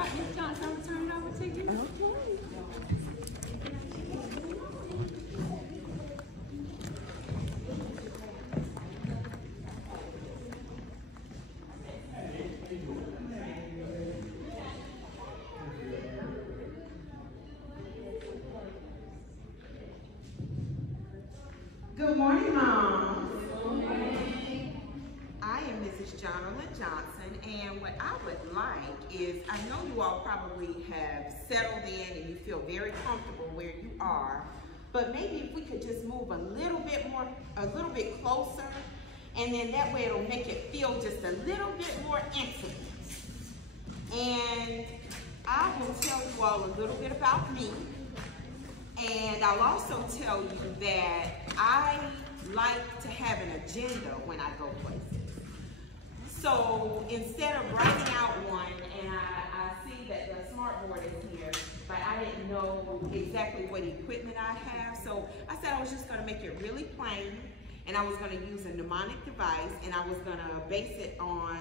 right, Ms. Johnson, I'm going to turn it over to you. Good morning, Mom. I am Mrs. Jonalyn Johnson, and what I would like is, I know you all probably have settled in and you feel very comfortable where you are, but maybe if we could just move a little bit closer, and then that way it'll make it feel just a little bit more intimate. And I will tell you all a little bit about me. And I'll also tell you that I like to have an agenda when I go places. So instead of writing out one, and I see that the smart board is here, but I didn't know exactly what equipment I have. So I said I was just gonna make it really plain, and I was gonna use a mnemonic device, and I was gonna base it on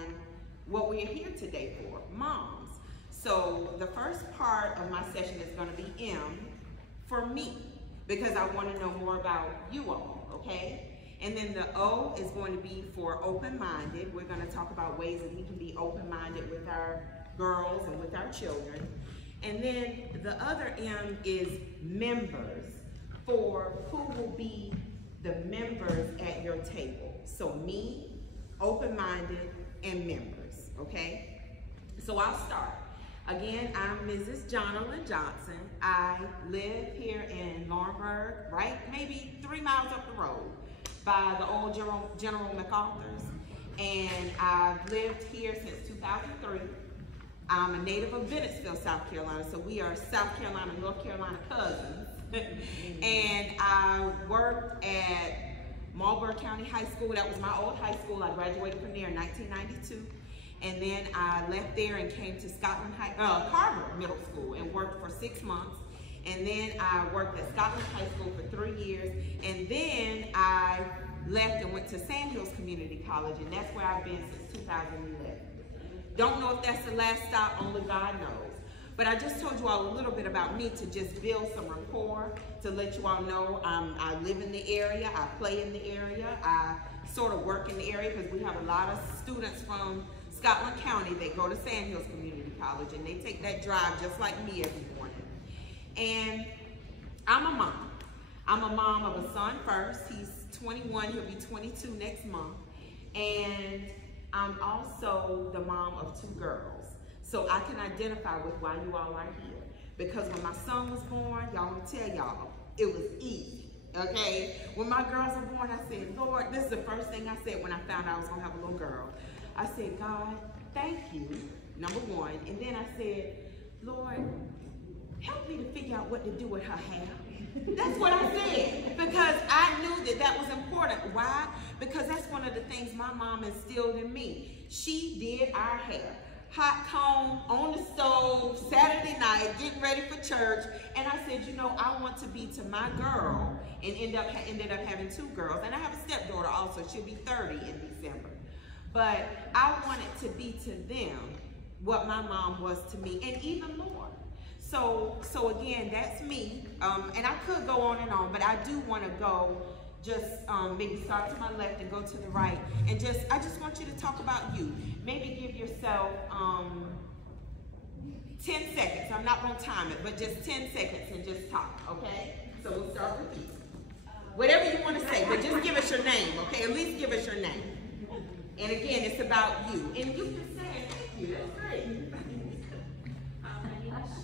what we're here today for, moms. So the first part of my session is gonna be M, for me, because I want to know more about you all, okay? And then the O is going to be for open-minded. We're going to talk about ways that we can be open-minded with our girls and with our children. And then the other M is members, for who will be the members at your table. So me, open-minded, and members, okay? So I'll start. Again, I'm Mrs. Jonalyn Johnson. I live here in Laurinburg, right? Maybe 3 miles up the road by the old General MacArthur's. And I've lived here since 2003. I'm a native of Bennettsville, South Carolina. So we are South Carolina, North Carolina cousins. And I worked at Marlboro County High School. That was my old high school. I graduated from there in 1992. And then I left there and came to Carver Middle School and worked for 6 months. And then I worked at Scotland High School for 3 years. And then I left and went to Sandhills Community College, and that's where I've been since 2011. Don't know if that's the last stop, only God knows. But I just told you all a little bit about me to just build some rapport, to let you all know I live in the area, I play in the area, I sort of work in the area because we have a lot of students from Scotland County. They go to Sandhills Community College, and they take that drive just like me every morning. And I'm a mom. I'm a mom of a son first. He's 21, he'll be 22 next month. And I'm also the mom of 2 girls. So I can identify with why you all are here. Because when my son was born, y'all, I'm gonna tell y'all, it was easy, okay? When my girls were born, I said, Lord, this is the first thing I said when I found out I was gonna have a little girl. I said, God, thank you, number one. And then I said, Lord, help me to figure out what to do with her hair. That's what I said, because I knew that that was important. Why? Because that's one of the things my mom instilled in me. She did our hair. Hot comb on the stove, Saturday night, getting ready for church. And I said, you know, I want to be to my girl, and ended up having 2 girls. And I have a stepdaughter also. She'll be 30 in December. But I wanted to be to them what my mom was to me, and even more. So again, that's me. And I could go on and on, but I do want to go just maybe start to my left and go to the right. And I just want you to talk about you. Maybe give yourself 10 seconds. I'm not going to time it, but just 10 seconds and just talk, okay? So we'll start with you. Whatever you want to say, but just give us your name, okay? At least give us your name. And again, it's about you. And you can say it. Thank you. That's great. My name is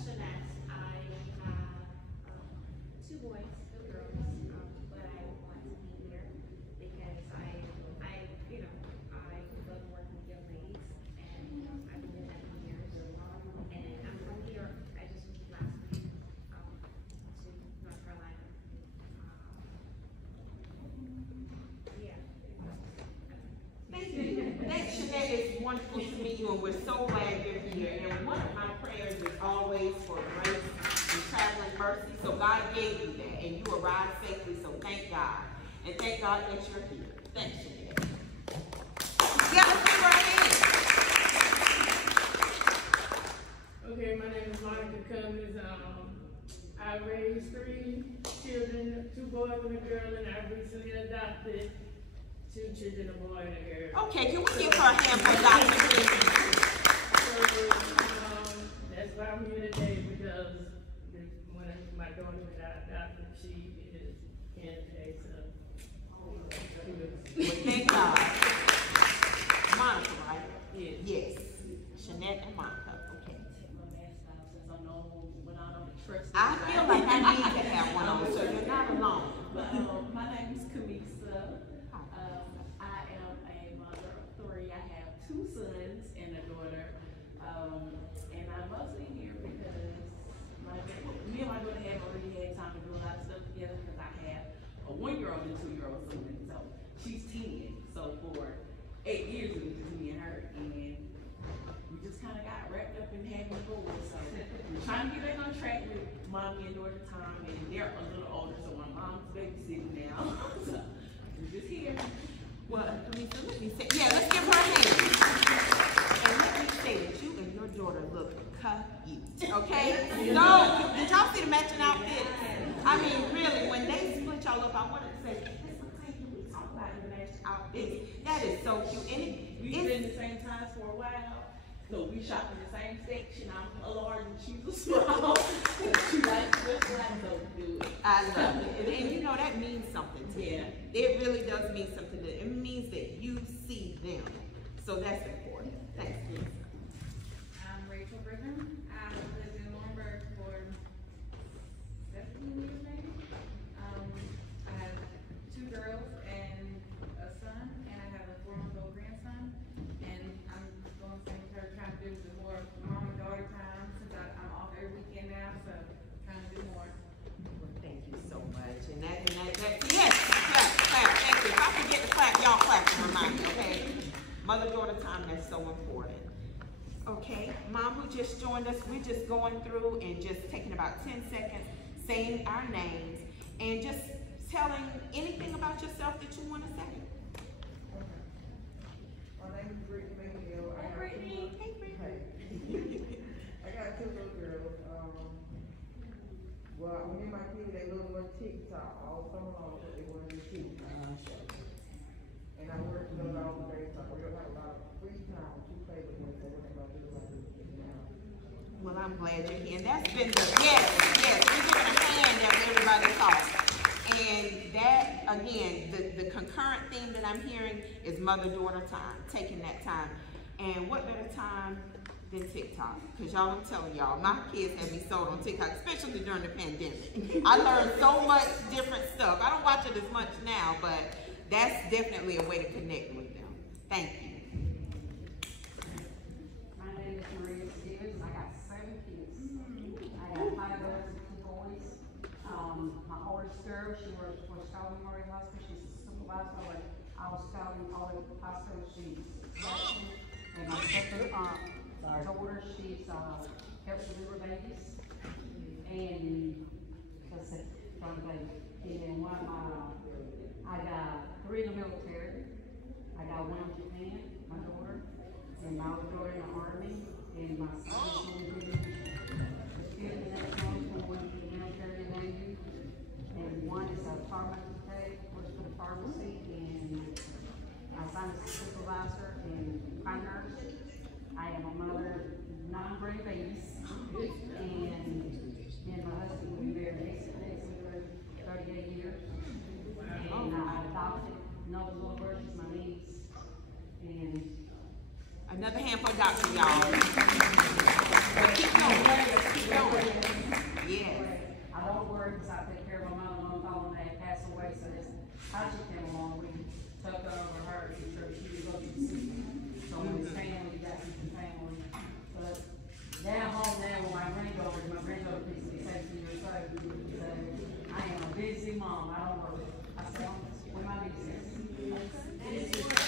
Jeanette. I have 2 boys, 2 girls, but I want to be here because I love working with young ladies, and I've been doing that for years. And I'm from here. I just moved last week to North Carolina. Yeah. Thank you. Thanks, Jeanette. It's wonderful to meet you, and we're so glad you're here. And one of my prayers is always for grace and traveling mercy. So God gave you that, and you arrived safely, so thank God. And thank God that you're here. Thanks, Jeanette. Yeah, let's give her a hand. Okay, I raised 3 children, 2 boys and a girl, and I recently adopted 2 children, a boy and a girl. Okay, can we give her a hand for adoption? So, that's why I'm here today, because when my daughter got adopted, she is in a, Well, thank God. Monica, right? yes. Yes. Shanette and Monica, okay. I feel like I need to have one on, so you're not alone. My name is Kamisa. I am a mother of 3. I have 2 sons and a daughter. And I'm mostly here because me and my daughter have already had time to do a lot of stuff together because I have a 1-year-old and 2-year-old son. So she's 10. So for 8 years it was just me and her. And we just kind of got wrapped up in having boys. So we're trying to get back on track with mommy and daughter time, and they're a little older, so my mom's babysitting now. So we're just here. Well, let me say, yeah, let's give her a hand. And let me say that you and your daughter look cute, okay? No, did y'all see the matching outfits? I mean, really, when they split y'all up, I wanted to say, can we talk about the matching outfits? That is so cute. And We've been the same size for a while. So we shop in the same section. I'm a large and she's a small. She likes just like so we do it. I love it. And you know, that means something to me. Yeah. It really does mean something to them. It means that you see them. So that's important. Thanks. I'm Rachel Brigham. I've lived in Lawrenceburg for 17 years maybe. I have 2 girls and a son, and I have a 4-month-old grandson. And I'm going to her trying to do the more mom and daughter time since I'm off every weekend now, so trying to do more. Well, thank you so much. And that, yes, clap. Thank you. If I forget to clap, y'all clap and remind me, okay? Mother-daughter time, that's so important. Okay, Mom who just joined us, we're just going through and just taking about 10 seconds, saying our names, and just telling anything about yourself that you want to say. My name is Brittany McNeil. Hey, Brittany. Hey, Brittany. I got 2 little girls. Well, me and my kids, they little on TikTok all summer long, but they want to do TikTok. And I work with them all day, so we don't have a lot of free time to play with them, so we're going to do like this now. Well, I'm glad you're here. And that's been the, yes, we're giving a hand as everybody talks. And that, again, the concurrent theme that I'm hearing is mother-daughter time, taking that time. And what better time than TikTok? Because y'all, I'm telling y'all, my kids have me sold on TikTok, especially during the pandemic. I learned so much different stuff. I don't watch it as much now, but that's definitely a way to connect with them. Thank you. My name is Maria Stevens. I got 7 kids. I got 5 girls and 2 boys. My oldest girl, she works for Scotland Memorial Hospital. She's a supervisor at our Scotland Memorial Hospital. She's Jackson. And my second daughter, she's helps deliver babies. And that's it, trying to baby. And then I got 3 in the military. I got 1 in Japan, my daughter, and my other daughter in the Army, and my son is going to be the next one going to the military and Navy, and 1 is a pharmacy tech, works for the pharmacy, and I'm a supervisor and a nurse. I am a mother of 9 grandbabies, and my husband, we married for 38 years. And I adopted another little girl, she's my niece. And Another hand for adoption, y'all. But keep going. Yes. I don't worry because I take care of my mother and father when they passed away. So this project came along, we took over her to sure she would go to the city. So when it's family, got some family. But down home now with my granddaughter needs to be 17 years old. So I am a busy mom. I don't work. I say, with my business.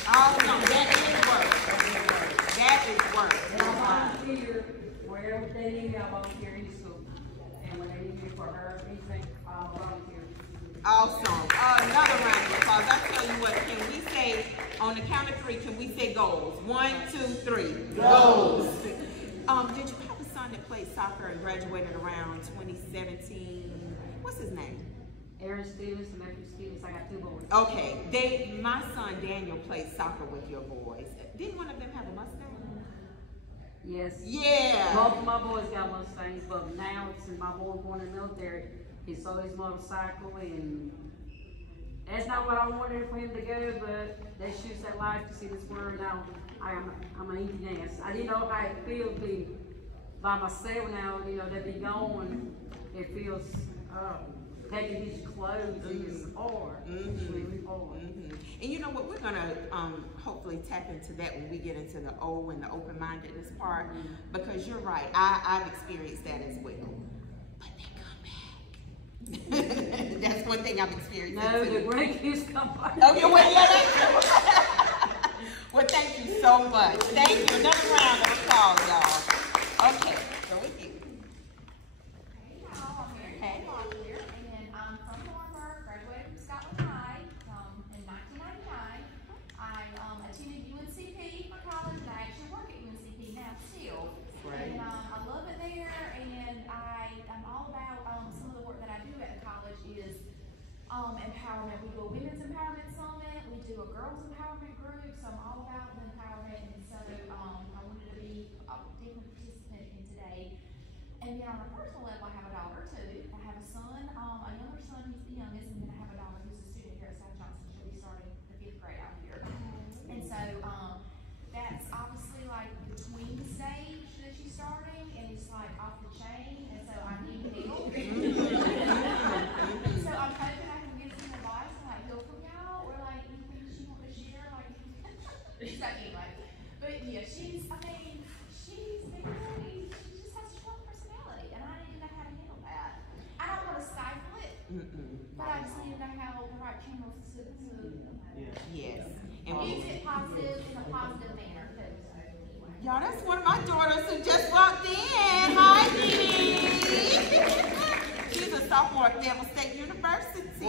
Awesome. That is work. That is work. And I volunteer wherever they need me. I volunteer in school. And when they need me for her, anything, I'll volunteer. Awesome. Another round of applause. I tell you what, can we say, on the count of 3, can we say goals? 1, 2, 3. Goals. Did you have a son that played played soccer and graduated around 2017. What's his name? Aaron Stevens and Matthew Stevens, I got two boys. Okay, my son Daniel played soccer with your boys. Didn't one of them have a Mustang? Yes. Yeah. Both of my boys got Mustangs, but now since my boy going in the military, he sold his motorcycle, and that's not what I wanted for him to go, but they choose that life to see this world now. I'm an empty nest. I didn't know how it feels to be by myself now, you know, to be gone. It feels, taking his clothes is hard. It's really hard. And you know what, we're gonna hopefully tap into that when we get into the O and the open-mindedness part, because you're right, I've experienced that as well. But they come back. That's one thing I've experienced. No, the grandkids come back. Okay, well, yeah, that's well, thank you so much. Thank you. Another round of applause, y'all. Okay, so with you. Hey y'all, I'm Mary Kay here, and I'm from Lawrenceburg, graduated from Scotland High in 1999. I attended UNCP for college, and I actually work at UNCP now still. Right. And I love it there, and I'm all about some of the work that I do at the college is empowerment. We do a women's empowerment summit, we do a girls empowerment group, so I'm all about the empowerment, and so I wanted to be a different participant in today. And then on a personal level, I have a daughter too. I have a son, a younger son, he's the youngest, and then I have a daughter who's a student here at South Johnson. She'll be starting the 5th grade out here. And so that's obviously like the tween stage that she's starting, and it's like off the chain, and so I need help. So I'm hoping I can get some advice and like help from y'all, or like anything she wants to share, like so anyway. But yeah, she's very, she just has a strong personality, and I need to know how to handle that. I don't want to stifle it, but I just need to know how the right channels to Yes. use it positive in a positive manner too. So anyway. Y'all, that's one of my daughters who just walked in. Hi, Dee. She's a sophomore at Devil State University.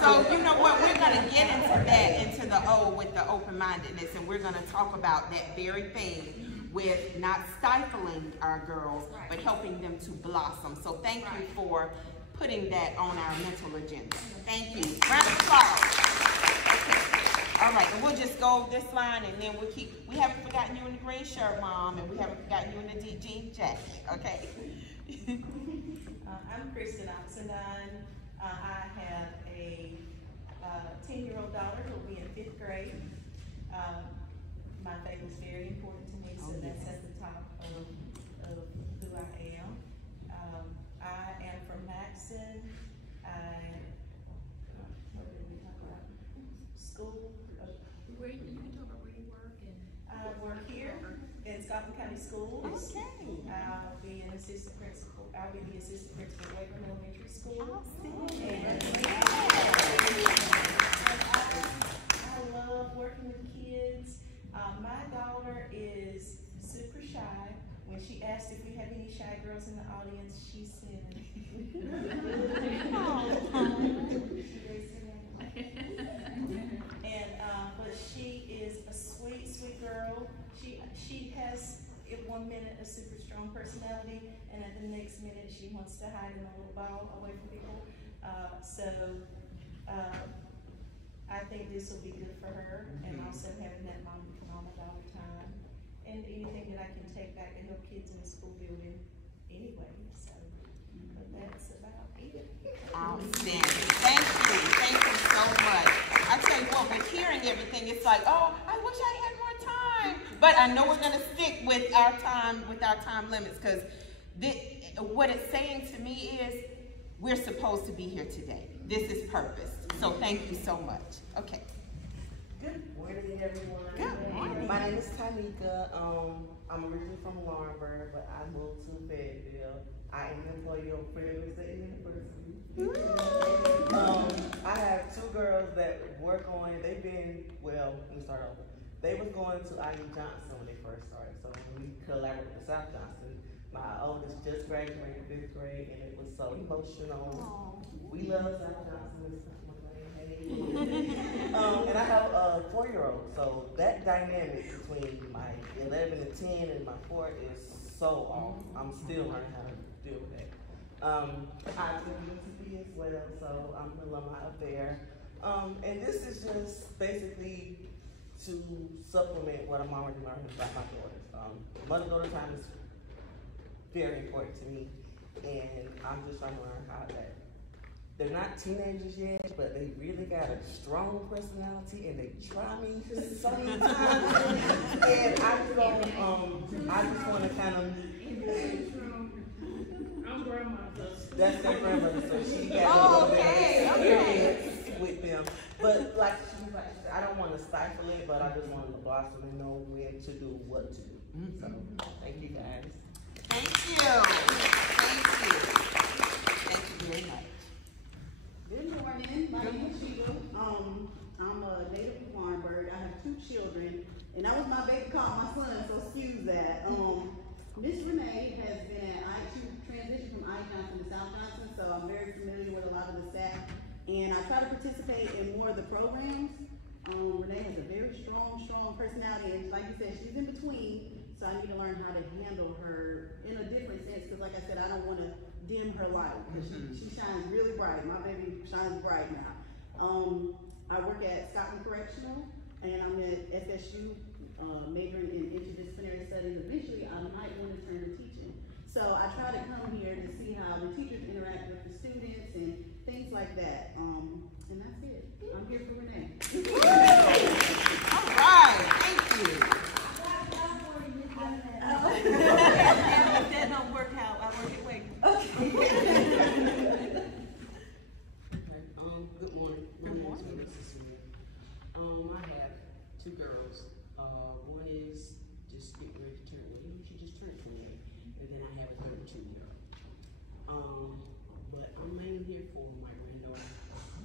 So you know what? We're gonna get into that, into the O with the open-mindedness, and we're gonna talk about that very thing with not stifling our girls, but helping them to blossom. So thank you for putting that on our mental agenda. Thank you. Round of applause. Okay. All right, and we'll just go this line, and then we haven't forgotten you in the green shirt, Mom, and we haven't forgotten you in the jean jacket, okay? I'm Kristen Oxendine. I have a 10-year-old daughter who will be in 5th grade. My faith is very important to me, so that's at the top of who I am. I am from Maxson. What did we talk about? School. Where you can talk about where you work and. I work here in Scotland County Schools. Okay. I'll be an assistant principal. I'll be the assistant principal at Waverham Elementary School. Awesome. I love working with kids. My daughter is super shy. When she asked if we have any shy girls in the audience, she said, but she is a sweet, sweet girl. She has, at one minute, a super strong personality, and at the next minute, she wants to hide in a little ball away from people. I think this will be good for her, and also having that mom all the time, and anything that I can take back to help kids in the school building anyway. So, but that's about it. Outstanding. Thank you so much. I tell you what, with hearing everything, it's like, oh, I wish I had more time. But I know we're gonna stick with our time limits, because what it's saying to me is we're supposed to be here today. This is purpose. So thank you so much. Okay. Good morning, everyone. Good morning. My name is Tanika. I'm originally from Lawrenceburg, but I moved to Fayetteville. I am an employee of Fayetteville State University. I have two girls that work on, let me start over. They was going to IU Johnson when they first started, so we collaborated with South Johnson. My oldest just graduated 5th grade, and it was so emotional. Aww. We love South Johnson. It's such a And I have a 4-year-old, so that dynamic between my 11 and 10 and my 4 is so off. I'm still learning how to deal with that. I attend UTP as well, so I'm an alumni up there. And this is just basically to supplement what I'm already learning about my daughters. Mother-daughter time is very important to me, and I'm just trying to learn how that. They're not teenagers yet, but they really got a strong personality, and they try me so many times. And I just don't, I just want to kind of. I'm grandma. That's their grandmother, so she got a little bit of experience with them. But like she said, I don't want to stifle it, but I just want them to blossom and know when to do what to do. So, thank you guys. Thank you. Thank you. Thank you very much. Good morning, my name is Sheila. I'm a native of Warrenburg. I have 2 children, and that was my baby called my son, so excuse that. Miss Renee has been at transitioned from I. Johnson to South Johnson, so I'm very familiar with a lot of the staff, and I try to participate in more of the programs. Renee has a very strong personality, and like you said, she's in between, so I need to learn how to handle her in a different sense, because like I said, I don't want to dim her light, because she shines really bright. My baby shines bright now. I work at Stockton Correctional, and I'm at FSU, majoring in interdisciplinary studies. Eventually, I might want to turn to teaching. So I try to come here to see how the teachers interact with the students and things like that. And that's it. I'm here for Renee. All right, thank you. If that don't work out, I work it way. Good morning. My name is Melissa Smith. I have 2 girls. One is just getting ready to turn, she just turned 28, and then I have a 32-year-old. But I'm mainly here for my granddaughter.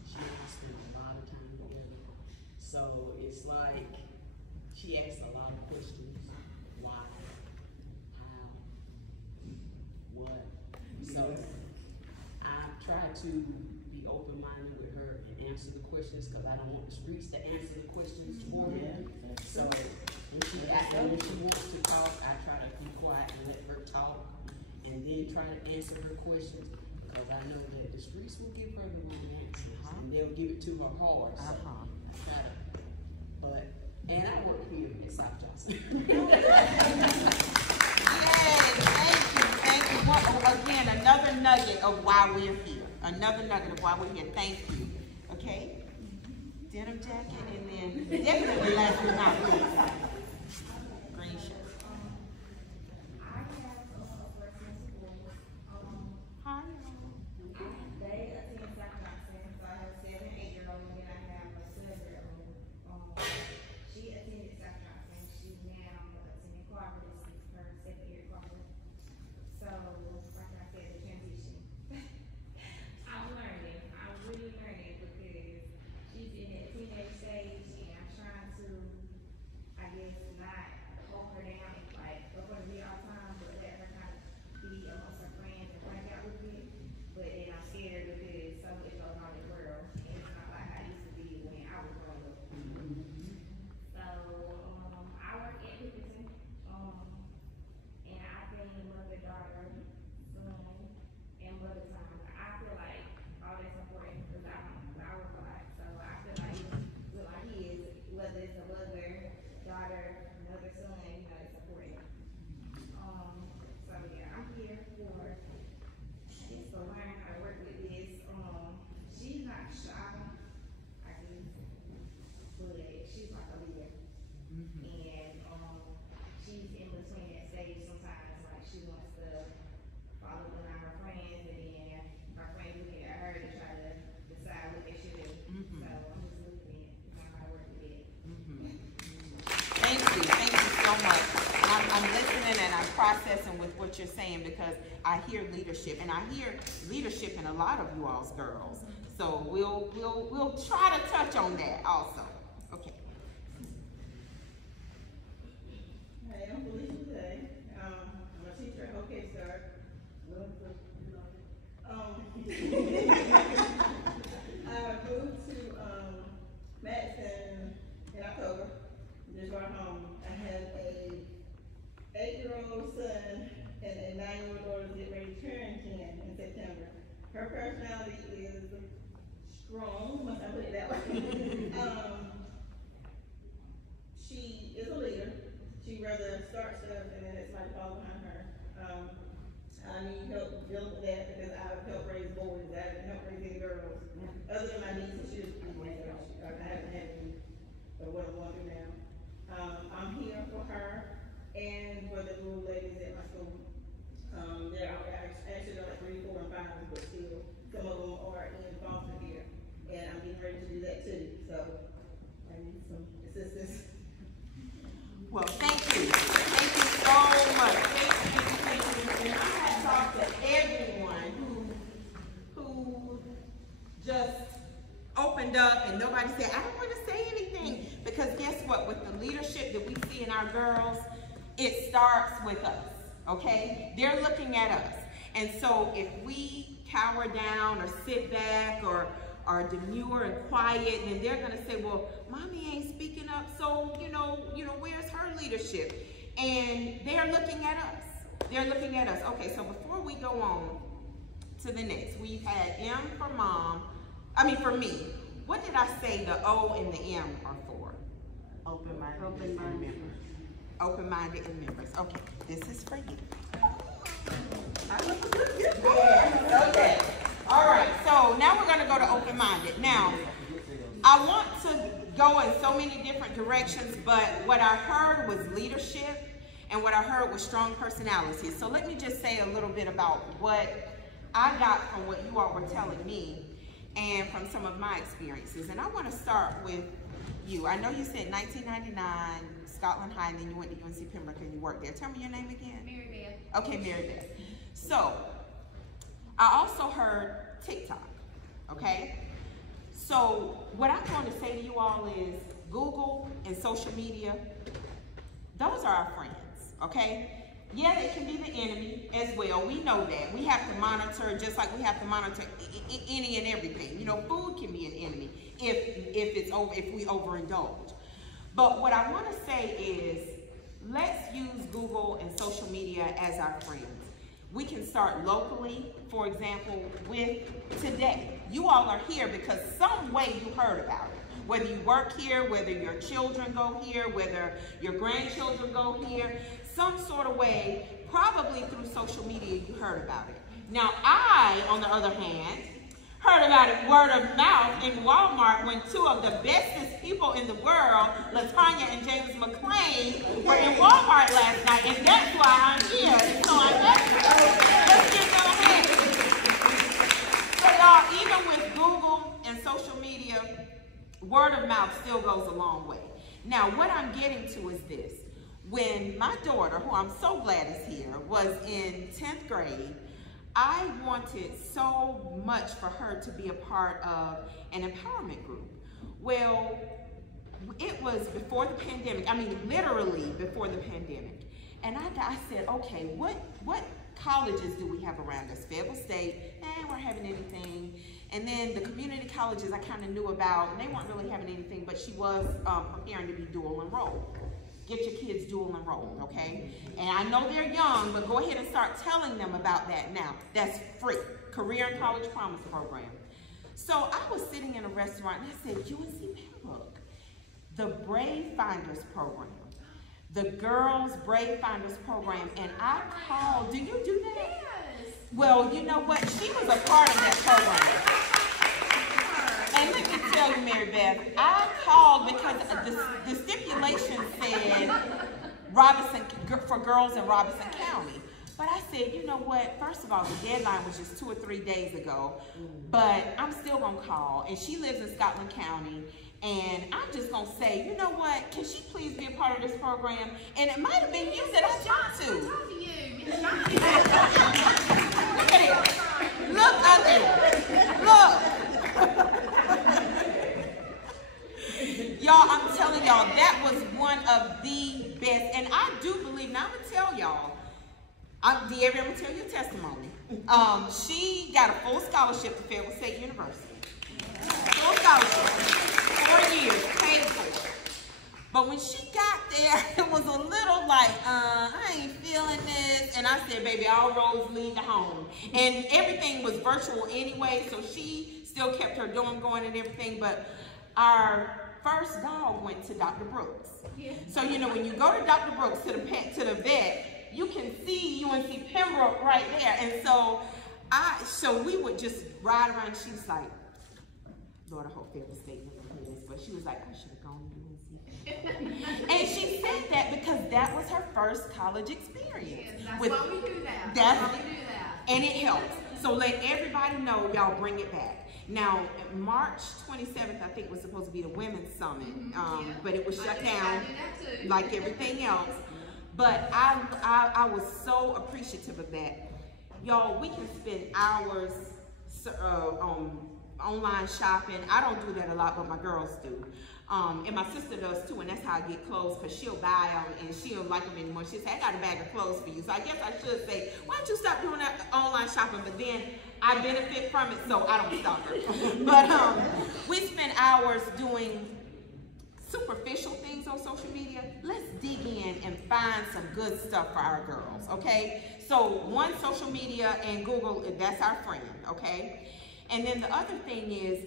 She and I spend a lot of time together. So it's like, she asks a lot of questions. Why? How? What? So I try to be open-minded with her and answer the questions, because I don't want the streets to answer the questions for me. So when she wants to talk, I try to be quiet and let her talk, and then try to answer her questions, because I know that the streets will give her the wrong answers, and they'll give it to her hard. So I try to, and I work here at South Johnson. Yay, thank you. Well, again, another nugget of why we're here. Another nugget of why we're here. Thank you. Okay? Denim jacket, and then definitely last but not least, green shirt. I have a freshman school. Hi. They attend South Johnson, so I have a 7 and 8-year-old, and then I have a 7-year-old. She attended South Johnson. She's now attending cooperative, her 2nd year cooperative. So, like I said, the transition. I'm learning. I'm really learning, because she's in that teenage stage, and I'm trying to, I guess, not hold her down, like, we're going to be all time, but let her kind of be amongst her friends and break out with it. But then I'm scared, because so much goes on in the world, and it's not like I used to be when I was growing up. So, I work at Pickerton, and I've been mother-daughter, son, and mother time. I feel like all that's important, because I work a lot, so I feel like with my kids, whether it's a mother, daughter, another son, you know, it's important. So yeah, I'm here for just to learn how to work with this. She's not shy, I guess, but she's like a leader. And she's in between that stage sometimes, like she wants to follow behind her friends, and then her friends looking at her to try to decide what they should do. So I'm just looking at how to work with it. Thank you so much. I'm listening and I'm processing with what you're saying, because I hear leadership, and I hear leadership in a lot of you all's girls. So we'll try to touch on that also. Okay. Hey, I'm Felicia today. I'm a teacher at OK Start. I moved to 10-year-old son and 9-year-old daughter is getting ready to turn 10 in September. Her personality is strong, must I put it that way? She is a leader. She'd rather start stuff and then let somebody follow behind her. I need help dealing with that because I've helped raise boys. I haven't helped raise any girls. Other than my niece, she was I haven't had any of what I'm going through now. I'm here for her and for the little ladies at my school. They're actually they're like 3, 4, and 5, but still some of them are in foster care, and I'm getting ready to do that too. So I need some assistance. Well, thank you. Thank you so much. Thank you. And I have talked to everyone who just opened up and nobody said, I don't want to say anything. Because guess what? With the leadership that we see in our girls, it starts with us, okay? They're looking at us. And so if we cower down or sit back or are demure and quiet, then they're gonna say, well, mommy ain't speaking up, so you know, where's her leadership? And they're looking at us. They're looking at us. Okay, so before we go on to the next, we've had M for mom, for me. What did I say the O and the M are for? Open-minded and members. Open-minded and members. Okay, this is for you. Okay. All right, so now we're gonna go to open-minded. Now, I want to go in so many different directions, but what I heard was leadership and what I heard was strong personalities. So let me just say a little bit about what I got from what you all were telling me and from some of my experiences. And I want to start with you. I know you said 1999, Scotland High, and then you went to UNC Pembroke and you worked there. Tell me your name again. Mary Beth. Okay, Mary Beth. So, I also heard TikTok, okay? So, what I'm going to say to you all is Google and social media, those are our friends, okay? Yeah, they can be the enemy as well. We know that. We have to monitor just like we have to monitor any and everything. You know, food can be an enemy if we overindulge. But what I want to say is, let's use Google and social media as our friends. We can start locally, for example, with today. You all are here because some way you heard about it. Whether you work here, whether your children go here, whether your grandchildren go here, some sort of way, probably through social media, you heard about it. Now, I, on the other hand, heard about it word of mouth in Walmart when two of the bestest people in the world, LaTanya and James McClain, were in Walmart last night, and that's why I'm here. And so let's get them ahead. So y'all, even with Google and social media, word of mouth still goes a long way. Now, what I'm getting to is this. When my daughter, who I'm so glad is here, was in 10th grade, I wanted so much for her to be a part of an empowerment group. Well, it was before the pandemic, literally before the pandemic. And I said, okay, what colleges do we have around us? Fayetteville State, we're having anything. And then the community colleges I kind of knew about, and they weren't really having anything, but she was preparing to be dual enrolled. Get your kids dual enrolled, okay? And I know they're young, but go ahead and start telling them about that now. That's free. Career and College Promise Program. So I was sitting in a restaurant and I said, UNC Pembroke, the Brave Finders Program, the Girls Brave Finders Program, and I called, do you do that? Yes. Well, you know what? She was a part of that program. And let me tell you, Mary Beth, I called because the stipulation said for girls in Robeson County. But I said, you know what? First of all, the deadline was just 2 or 3 days ago. But I'm still going to call. And she lives in Scotland County. And I'm just going to say, you know what? Can she please be a part of this program? And it might have been you that I talked to. Talk to you. Look at it. Look out there. Look. Y'all, I'm telling y'all, that was one of the best. And I do believe, now I'm going to tell y'all, De'Aria, I'm going to tell you a testimony. She got a full scholarship to Fayetteville State University. Full scholarship. 4 years, paid for. But when she got there, it was a little like, I ain't feeling this. And I said, baby, all roads lead to home. And everything was virtual anyway, so she still kept her dorm going and everything. But our first dog went to Dr. Brooks. Yeah. So, you know, when you go to Dr. Brooks, to the vet, you can see UNC Pembroke right there. And so, so we would just ride around. She was like, Lord, I hope they have a statement on this. But she was like, I should have gone to UNC. And she said that because that was her first college experience. Yes, that's why we do that. That's why we do that. And it helps. So let everybody know, y'all bring it back. Now, March 27th, I think, was supposed to be the Women's Summit, but it was shut down like everything else. But I was so appreciative of that. Y'all, we can spend hours on online shopping. I don't do that a lot, but my girls do. And my sister does too, and that's how I get clothes, because she'll buy them and she don't like them anymore. She'll say, I got a bag of clothes for you. So I guess I should say, why don't you stop doing that online shopping? But then I benefit from it, so I don't stop her. But we spend hours doing superficial things on social media. Let's dig in and find some good stuff for our girls, okay? So one, social media and Google, that's our friend, okay? And then the other thing is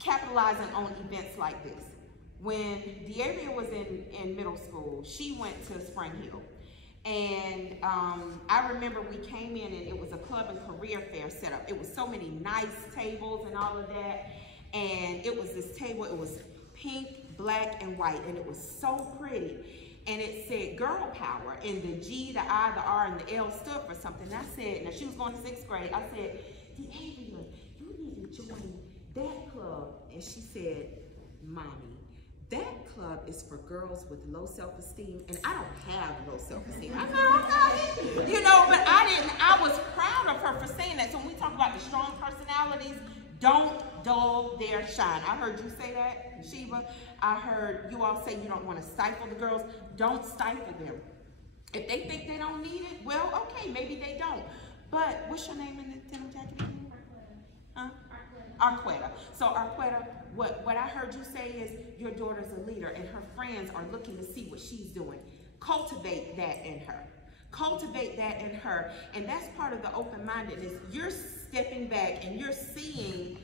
capitalizing on events like this. When De'Avria was in middle school, she went to Spring Hill. And I remember we came in and it was a club and career fair set up. It was so many nice tables and all of that. And it was this table, it was pink, black, and white, and it was so pretty. And it said girl power, and the G, the I, the R, and the L stood for something. And I said, now she was going to 6th grade, I said, De'Avria, you need to join that club. And she said, Mommy, that club is for girls with low self-esteem, and I don't have low self-esteem. I know, you know, but I was proud of her for saying that. So when we talk about the strong personalities, don't dull their shine. I heard you say that, Sheba. I heard you all say you don't want to stifle the girls. Don't stifle them. If they think they don't need it, well, okay, maybe they don't. But what's your name in the denim jacket again? Huh? Arquetta. So Arquetta, what I heard you say is your daughter's a leader and her friends are looking to see what she's doing. Cultivate that in her. Cultivate that in her. And that's part of the open-mindedness. You're stepping back and you're seeing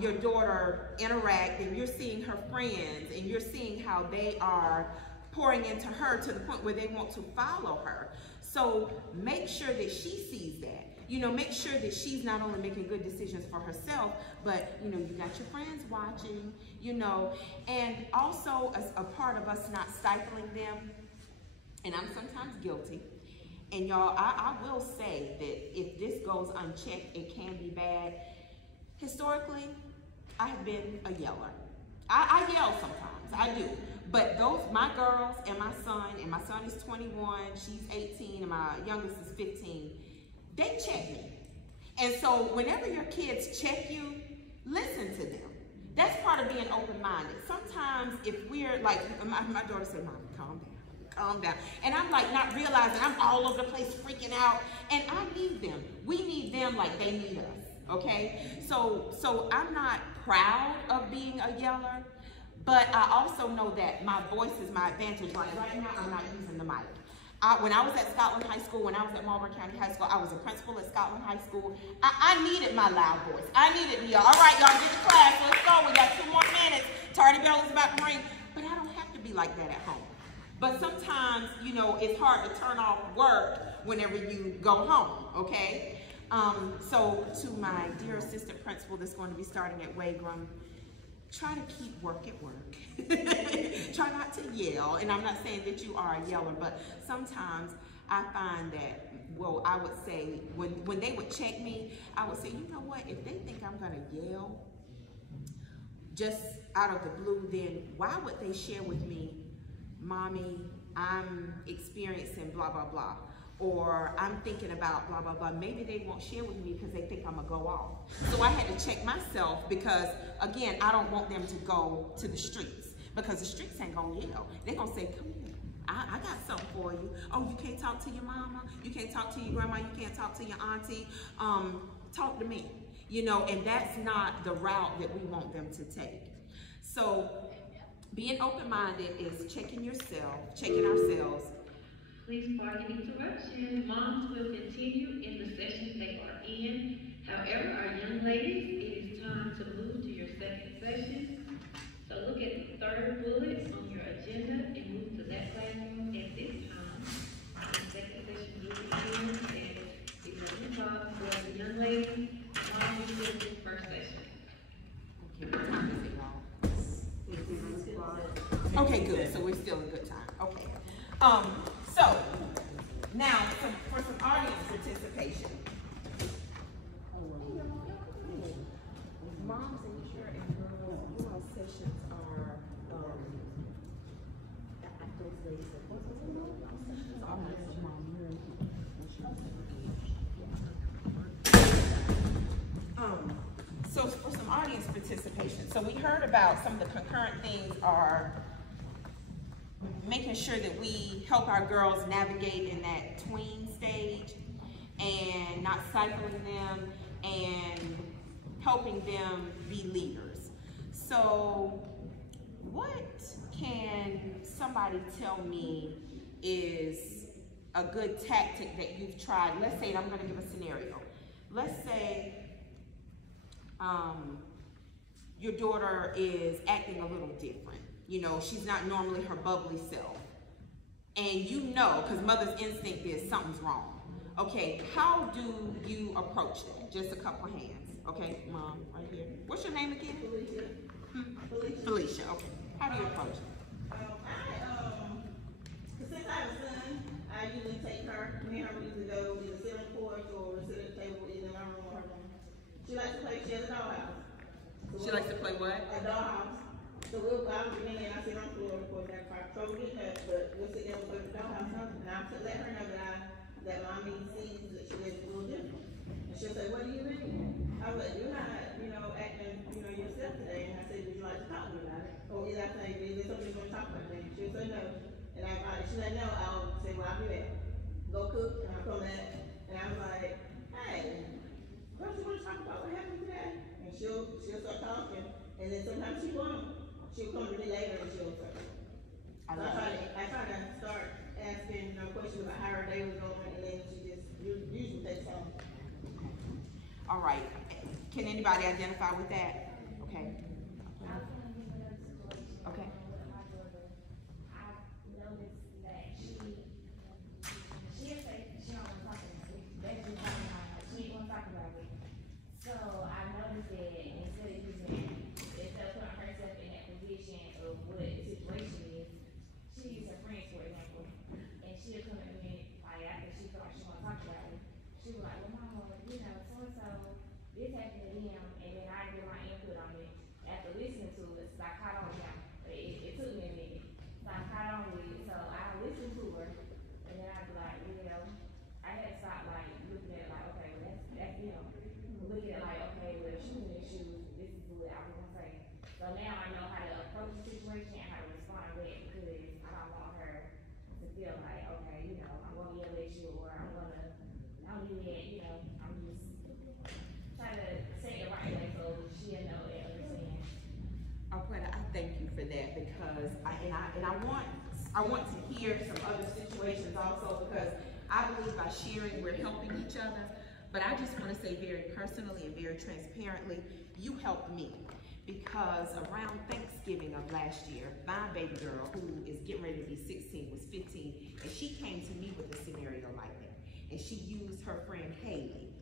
your daughter interact, and you're seeing her friends, and you're seeing how they are pouring into her to the point where they want to follow her. So make sure that she sees that. You know, make sure that she's not only making good decisions for herself, but, you know, you got your friends watching, you know, and also a part of us not stifling them, and I'm sometimes guilty, and y'all, I will say that if this goes unchecked, it can be bad. Historically, I have been a yeller. I yell sometimes, I do. But my girls and my son is 21, she's 18, and my youngest is 15, they check me. And so whenever your kids check you, listen to them. That's part of being open-minded. Sometimes if we're like, my daughter said, Mom, calm down. Calm down. And I'm like not realizing I'm all over the place freaking out. And I need them. We need them like they need us. Okay? So I'm not proud of being a yeller, but I also know that my voice is my advantage. Like right now, I'm not using the mic. When I was at Scotland High School, when I was at Marlboro County High School, I was a principal at Scotland High School. I needed my loud voice. I needed to yell. All right, y'all, get to class. Let's go. We got 2 more minutes. Tardy bell is about to ring. But I don't have to be like that at home. But sometimes, you know, it's hard to turn off work whenever you go home, okay? So to my dear assistant principal that's going to be starting at Wagram, try to keep work at work. Try not to yell, and I'm not saying that you are a yeller, but sometimes I find that, well, I would say, when they would check me, I would say, you know what, if they think I'm gonna yell just out of the blue, then why would they share with me, Mommy, I'm experiencing blah, blah, blah. Or I'm thinking about blah, blah, blah. Maybe they won't share with me because they think I'm gonna go off. So I had to check myself because, again, I don't want them to go to the streets because the streets ain't gonna yell. They're gonna say, come here, I got something for you. Oh, you can't talk to your mama? You can't talk to your grandma? You can't talk to your auntie? Talk to me. You know, and that's not the route that we want them to take. So being open-minded is checking ourselves. Please pardon the interruption. Moms will continue in the sessions they are in. However, our young ladies, it is time to move to your second session. So look at the third bullet on your agenda and move to that classroom at this time. The second session will begin at 11 o'clock for the young ladies. Moms will do the first session. Okay, what time is it, y'all? Okay, good. So we're still in good time. Okay. So now for some audience participation. Moms and here and girls, you all sessions are those ladies. So for some audience participation, so we heard about some of the concurrent things are making sure that we help our girls navigate in that tween stage and not stifling them and helping them be leaders. So what can somebody tell me is a good tactic that you've tried? Let's say, and I'm gonna give a scenario. Let's say your daughter is acting a little different. You know, she's not normally her bubbly self. And you know, because mother's instinct is something's wrong. Okay, how do you approach that? Just a couple hands. Okay, Mom, right here. What's your name again? Felicia. Felicia, okay. How do you approach it? Since I have a son, I usually take her, me and her usually go either sit on the porch or sit at the table either in my room or her room. She likes to play, she has a dollhouse. She likes to play what? A dollhouse. So we'll go out and I sit on the floor, of course, that's our trouble getting up, but we'll sit there and play with the dollhouse, and I'll let her know that mommy sees that she lives a little different. And she'll say, what do you mean? I was like, you're not, acting, yourself today. And I said, would you like to talk to me about it? Or either I say, is there something you want to talk about today? She'll say no. And if she let me know, I'll say, well, I'll do that. Go cook, and I'll come back. And I was like, hey, don't you want to talk about what happened today? And she'll start talking. And then sometimes she won't. She'll come to me later and she'll say. I try to start asking questions about how her day was going, and then she just usually takes on. All right. Can anybody identify with that? Okay. Okay. This happened to him, and then I give my input on it. After listening to it, so I caught on him. It took me a minute. So I caught on with it. So I listened to her, and then I'd be like, I had to stop looking at it like, okay, well that's him. Looking at it like, okay, well if she was in his shoes, this is what I was gonna say. So now I know how to approach the situation and how to respond to it, because I don't want her to feel like, okay, I'm gonna yell at you, or I'm gonna do that, I'm just trying to say it right way so she'll know and understand. Alquetta, I thank you for that, because I want to hear some other situations also, because I believe by sharing we're helping each other. But I just want to say very personally and very transparently, you helped me, because around Thanksgiving of last year, my baby girl, who is getting ready to be 16, was 15, and she came to me with a scenario like that, and she used her friend Haley.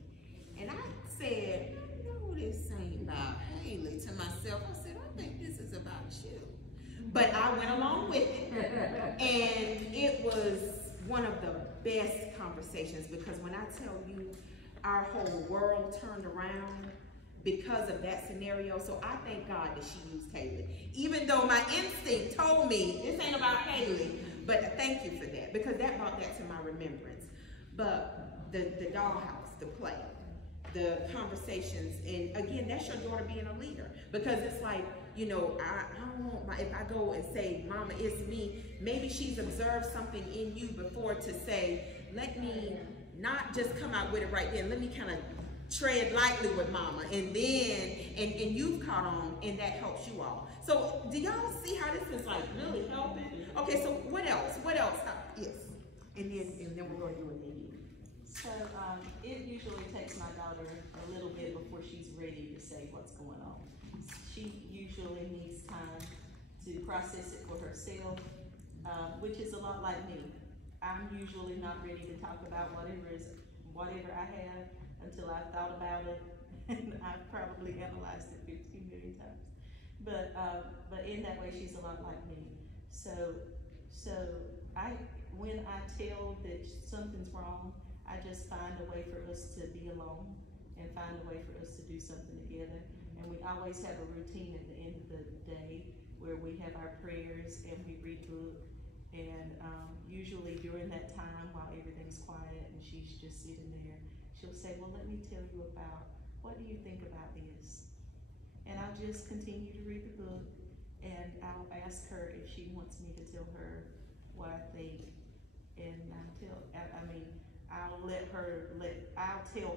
And I said, no, this ain't about Haley, to myself. I said, I think this is about you. But I went along with it. And it was one of the best conversations, because when I tell you our whole world turned around because of that scenario. So I thank God that she used Haley. Even though my instinct told me this ain't about Haley, but thank you for that, because that brought that to my remembrance. But the dollhouse, the play, the conversations, and again, that's your daughter being a leader, because it's like, I don't want if I go and say, Mama, it's me, maybe she's observed something in you before to say, let me not just come out with it right then, let me kind of tread lightly with mama, and then, and you've caught on, and that helps you all. So do y'all see how this is like really helping? Okay, so what else? Yes. And then we're gonna do it again. So, it usually takes my daughter a little bit before she's ready to say what's going on. She usually needs time to process it for herself, which is a lot like me. I'm usually not ready to talk about whatever I have until I've thought about it, and I've probably analyzed it 15 million times. But in that way, she's a lot like me. So when I tell that something's wrong, I just find a way for us to be alone and find a way for us to do something together. And we always have a routine at the end of the day where we have our prayers and we read book. And usually during that time, while everything's quiet and she's just sitting there, she'll say, well, let me tell you about, what do you think about this? And I'll just continue to read the book, and I'll ask her if she wants me to tell her what I think. And I'll tell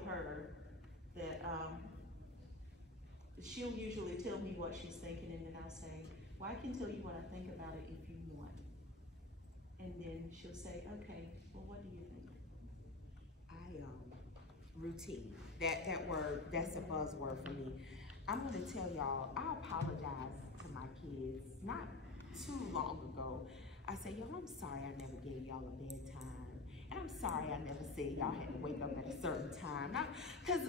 her that she'll usually tell me what she's thinking, and then I'll say, well, I can tell you what I think about it if you want. And then she'll say, okay, well, what do you think? Routine. That word, that's a buzzword for me. I'm gonna tell y'all, I apologize to my kids not too long ago. I said, y'all, I'm sorry I never gave y'all a bedtime. And I'm sorry I never said y'all had to wake up at a certain time. Cause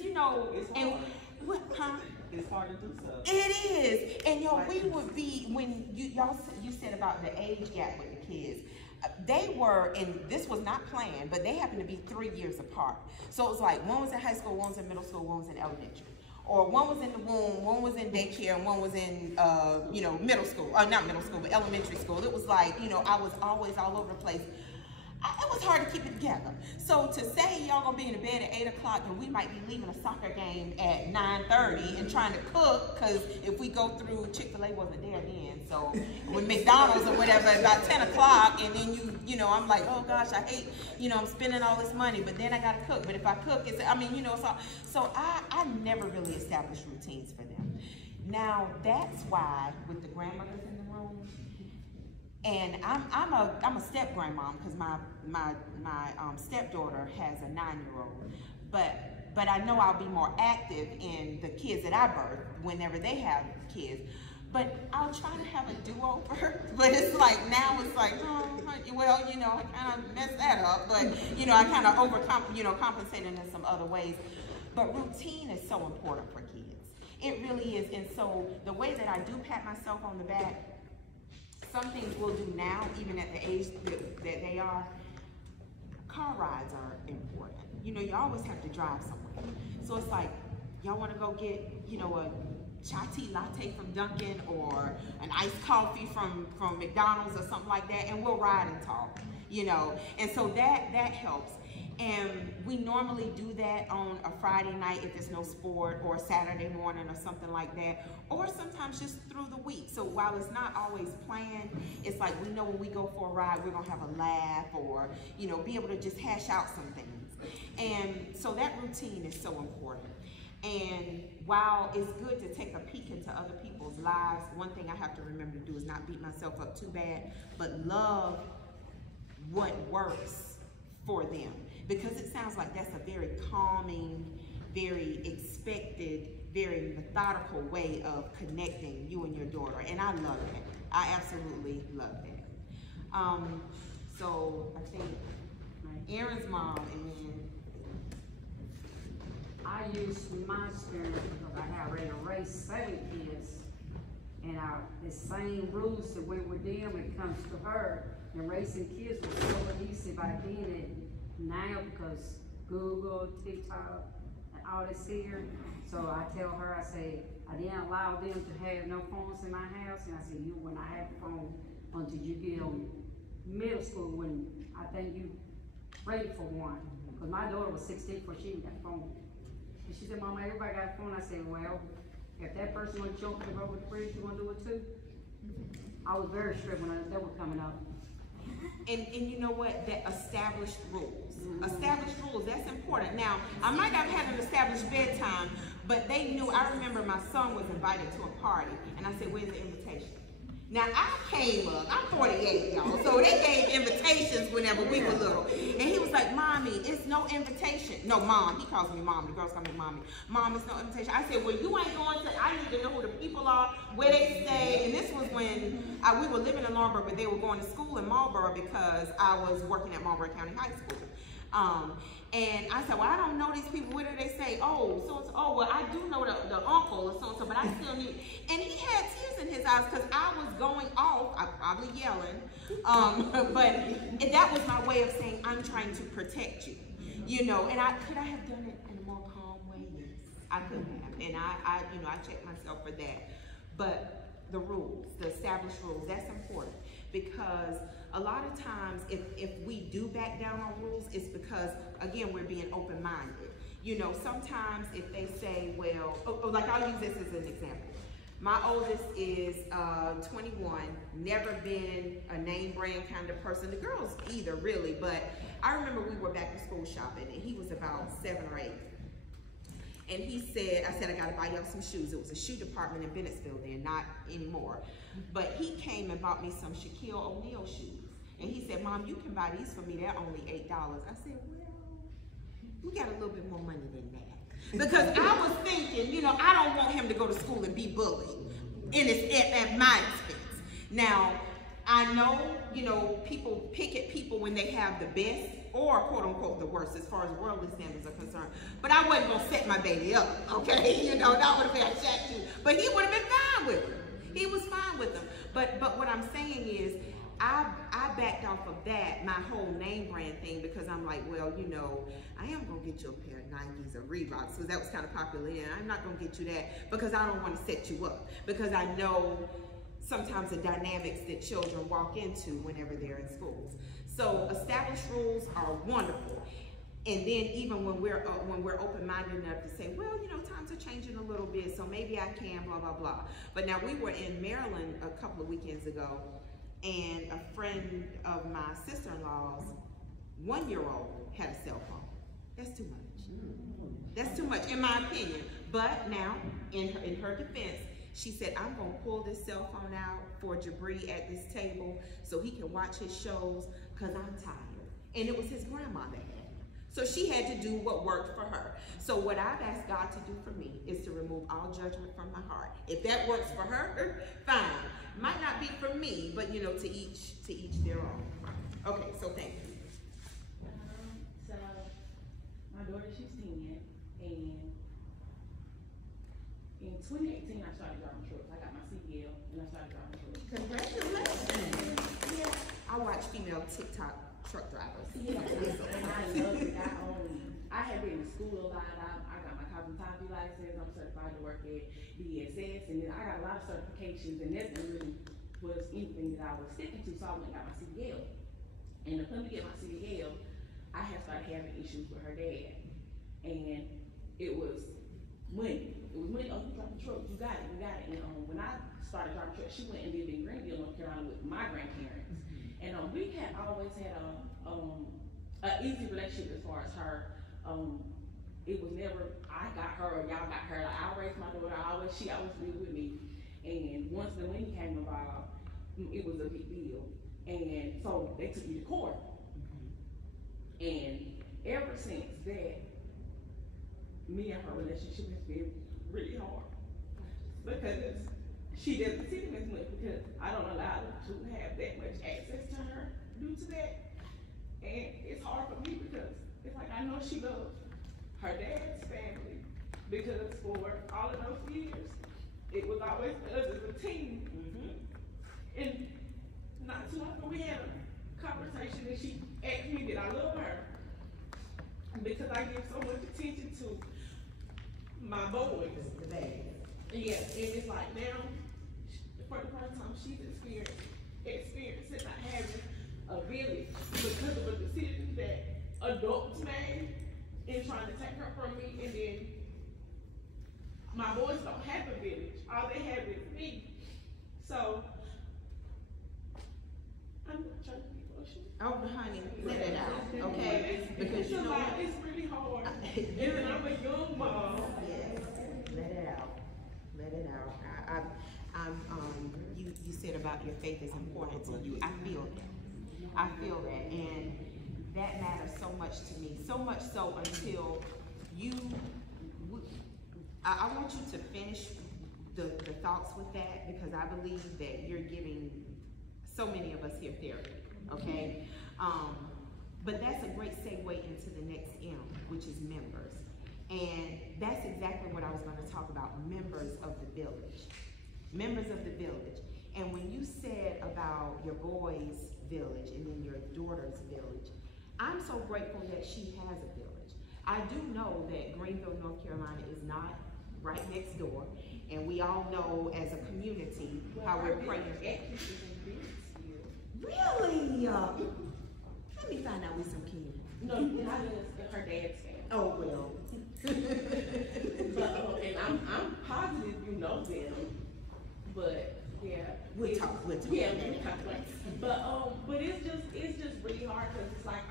you know, it's and hard. what, huh? It's hard to do so. It is. And y'all, we would be, when you said about the age gap with the kids, they were, and this was not planned, but they happened to be 3 years apart. So it was like, one was in high school, one was in middle school, one was in elementary. Or one was in the womb, one was in daycare, and one was in, middle school. Not middle school, but elementary school. It was like, I was always all over the place. It was hard to keep it together. So to say y'all gonna be in the bed at 8 o'clock and we might be leaving a soccer game at 9:30 and trying to cook, because if we go through, Chick-fil-A wasn't there then, so with McDonald's or whatever, about 10 o'clock, and then I'm like, oh gosh, I hate, I'm spending all this money, but then I gotta cook. But if I cook, so I never really established routines for them. Now, that's why with the grandmothers in the room, and I'm a step grandmom, because my stepdaughter has a 9-year-old, but I know I'll be more active in the kids that I birth whenever they have kids. But I'll try to have a do-over, but it's like, now it's like, oh, well, I kind of messed that up, but, I kind of compensated in some other ways. But routine is so important for kids. It really is. And so the way that I do pat myself on the back, some things we'll do now, even at the age that they are, car rides are important. You always have to drive somewhere. So it's like, y'all want to go get, a chai tea latte from Dunkin' or an iced coffee from McDonald's or something like that, and we'll ride and talk, And so that helps. And we normally do that on a Friday night if there's no sport, or a Saturday morning or something like that, or sometimes just through the week. So while it's not always planned, it's like we know when we go for a ride, we're gonna have a laugh, or, be able to just hash out some things. And so that routine is so important. And while it's good to take a peek into other people's lives, one thing I have to remember to do is not beat myself up too bad, but love what works for them. Because it sounds like that's a very calming, very expected, very methodical way of connecting you and your daughter. And I love that. I absolutely love that. So I think Aaron's mom, and then I use my experience because I have already raised 7 kids, and the same rules that we were doing when it comes to her. And raising kids was so easy back then, and now because Google, TikTok, and all this here. So I tell her, I say, I didn't allow them to have no phones in my house, and I said, you will not have a phone until you get on middle school, when I think you ready for one. Because my daughter was 16 before she even got a phone. And she said, Mama, everybody got a phone. I said, well, if that person want to jump over the bridge, you want to do it too? I was very strict when that was coming up. And you know what? That established rules. Established rules, that's important. Now, I might not have had an established bedtime, but they knew. I remember my son was invited to a party, and I said, where's the invitation? Now, I came up, I'm 48, y'all, so they gave invitations whenever we were little. And he was like, Mommy, it's no invitation. No, Mom, he calls me Mom, the girls call me Mommy. Mom, it's no invitation. I said, well, you ain't going to, I need to know who the people are, where they stay. And this was when we were living in Lawrenceburg, but they were going to school in Marlboro because I was working at Marlboro County High School. And I said, well, I don't know these people. What do they say? Oh, so-and-so. Oh, well, I do know the uncle or so-and-so, but I still need. And he had tears in his eyes because I was going off. I probably yelling. But that was my way of saying, I'm trying to protect you. You know, and could I have done it in a more calm way? Yes, I could have. And I checked myself for that. But the rules, the established rules, that's important. Because a lot of times, if we do back down on rules, it's because, again, we're being open-minded. You know, sometimes if they say, well, like I'll use this as an example. My oldest is 21, never been a name brand kind of person. The girls either, really, but I remember we were back to school shopping, and he was about 7 or 8. And he said, I said, I gotta buy y'all some shoes. It was a shoe department in Bennettsville then, not anymore. But he came and bought me some Shaquille O'Neal shoes. And he said, Mom, you can buy these for me, they're only $8. I said, well, we got a little bit more money than that. Because I was thinking, you know, I don't want him to go to school and be bullied at my expense. Now, I know, you know, people pick at people when they have the best or quote unquote the worst as far as worldly standards are concerned. But I wasn't gonna set my baby up, okay? You know, that would have been a Shaq too. But he would have been fine with him. He was fine with them. But what I'm saying is, I backed off of that, my whole name brand thing, because I'm like, well, you know, I am gonna get you a pair of Nikes or Reeboks, because that was kind of popular, and I'm not gonna get you that because I don't want to set you up, because I know sometimes the dynamics that children walk into whenever they're in schools. So established rules are wonderful. And then even when we're open-minded enough to say, well, you know, times are changing a little bit, so maybe I can, blah, blah, blah. But now we were in Maryland a couple of weekends ago, and a friend of my sister-in-law's 1-year-old had a cell phone. That's too much. That's too much, in my opinion. But now, in her defense, she said, I'm gonna pull this cell phone out for Jabri at this table so he can watch his shows, because I'm tired. And it was his grandma that had him. So she had to do what worked for her. So what I've asked God to do for me is to remove all judgment from my heart. If that works for her, fine. Might not be for me, but you know, to each their own. Okay, so thank you. So my daughter, she's 10, and in 2018 I started driving trucks. I got my CDL and I started driving trucks. Congratulations. Yeah. I watch female TikTok truck drivers. Yeah, and I love it. I have been in school a lot. I got my cosmetology license. I'm certified to work at DSS, and then I got a lot of certifications, and that really was anything that I was sticking to, so I went and got my CDL. And to come to get my CDL, I had started having issues with her dad, and it was money. It was money. Oh, you drive the truck, you got it. And when I started driving truck, she went and lived in Greenville, North Carolina, with my grandparents. And we had always had an easy relationship as far as her. It was never I got her or y'all got her. Like, I raised my daughter. She always lived with me. And once the money came about, it was a big deal. And so they took me to court. And ever since that, me and her relationship has been really hard, because she doesn't see them as much, because I don't allow them to have that much access to her due to that. And it's hard for me, because it's like I know she loves her dad's family, because for all of those years, it was always us as a team. And not too long ago, we had a conversation, and she asked me, did I love her? Because I give so much attention to my boys. Yeah, and it's like now, for the first time, she's experiencing not having a village because of a decision that adults made in trying to take her from me. And then my boys don't have a village. All they have is me. So I'm not trying to be Oh, honey, let it out, okay? Because you know what? It's really hard. And I'm a young mom. Yes, let it out. Let it out. You said about your faith is important to you. I feel that. I feel that. And that matters so much to me. So much so until I want you to finish the thoughts with that, because I believe that you're giving so many of us here therapy, okay? But that's a great segue into the next M, which is members. And that's exactly what I was going to talk about, members of the village. Members of the village. And when you said about your boys' village and then your daughter's village, I'm so grateful that she has a village. I do know that Greenville, North Carolina is not right next door. And we all know as a community how we're praying. Really? Let me find out with some kids. No, not in her dad's family. Oh, well. But, and I'm positive you know them. But yeah, We'll talk. Yeah, we'll talk. But it's just really hard, because it's like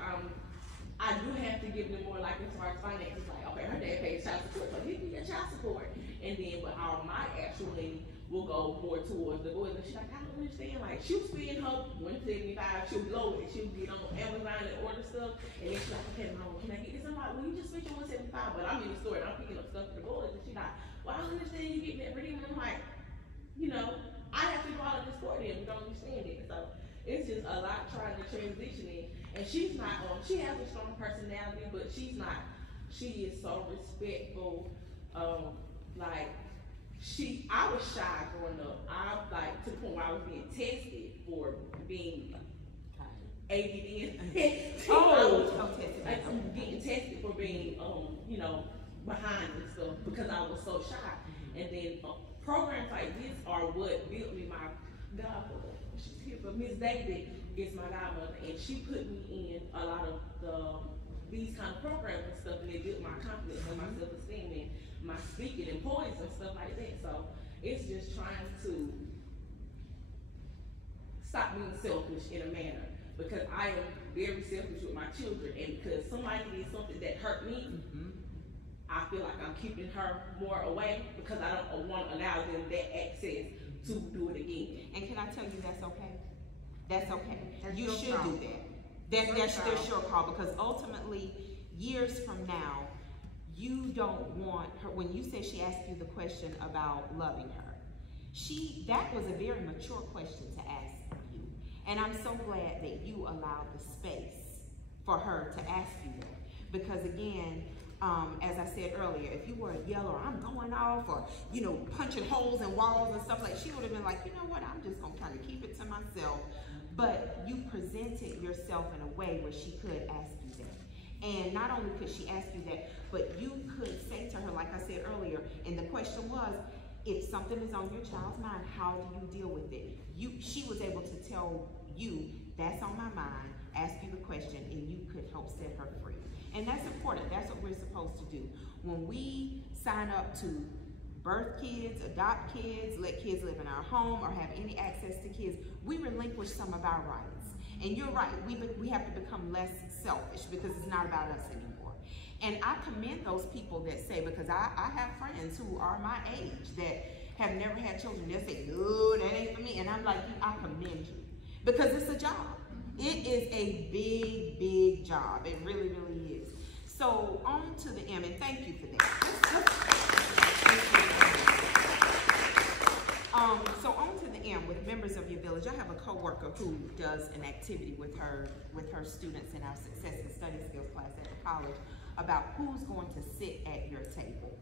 I do have to give them more, like, as far as finances, like, okay, her dad pays child support, so he can get child support, and then but my actually will go more towards the boys, and she's like, I don't understand, like, she'll spend her $175, she'll blow it, she'll get on Amazon and order stuff, and then she's like, okay, mom, can I get this? I'm like, well, you just spent your $175, but I'm in the store and I'm picking up stuff for the boys, and she's like, well, I don't understand you getting that ready, and I'm like, you know, I have to go out and support them, we don't understand it, so it's just a lot trying to transition in. And she's not, she has a strong personality, but she is so respectful. Like, I was shy growing up. I, like, to the point where I was being tested for being ADD. Getting tested for being, you know, behind and stuff, because I was so shy. And then programs like this are what built me. My godmother, she's here, but Miss David is my godmother, and she put me in a lot of these kind of programs and stuff, and it built my confidence and my self-esteem and my speaking and poise and stuff like that. So it's just trying to stop being selfish in a manner, because I am very selfish with my children, and because somebody did something that hurt me, I feel like I'm keeping her more away, because I don't want to allow them that access to do it again. And can I tell you that's okay? That's okay. That's you your should call. do that. That's your call, because ultimately, years from now, you don't want her, when you say she asked you the question about loving her, that was a very mature question to ask you. And I'm so glad that you allowed the space for her to ask you that. Because again, as I said earlier, if you were a yeller, I'm going off, or, you know, punching holes in walls and stuff, like, she would have been like, you know what, I'm just gonna kind of keep it to myself. But you presented yourself in a way where she could ask you that. And not only could she ask you that, but you could say to her, like I said earlier, and the question was, if something is on your child's mind, how do you deal with it? She was able to tell you, that's on my mind, ask you the question, and you could help set her free. And that's important. That's what we're supposed to do. When we sign up to birth kids, adopt kids, let kids live in our home, or have any access to kids, we relinquish some of our rights. And you're right, we have to become less selfish, because it's not about us anymore. And I commend those people that say, because I have friends who are my age that have never had children, they'll say, no, that ain't for me. And I'm like, I commend you, because it's a job. It is a big, big job. It really, really is. So on to the M, and thank you for that. So on to the M, with members of your village. I have a coworker who does an activity with her students in our Success and Study Skills class at the college about who's going to sit at your table.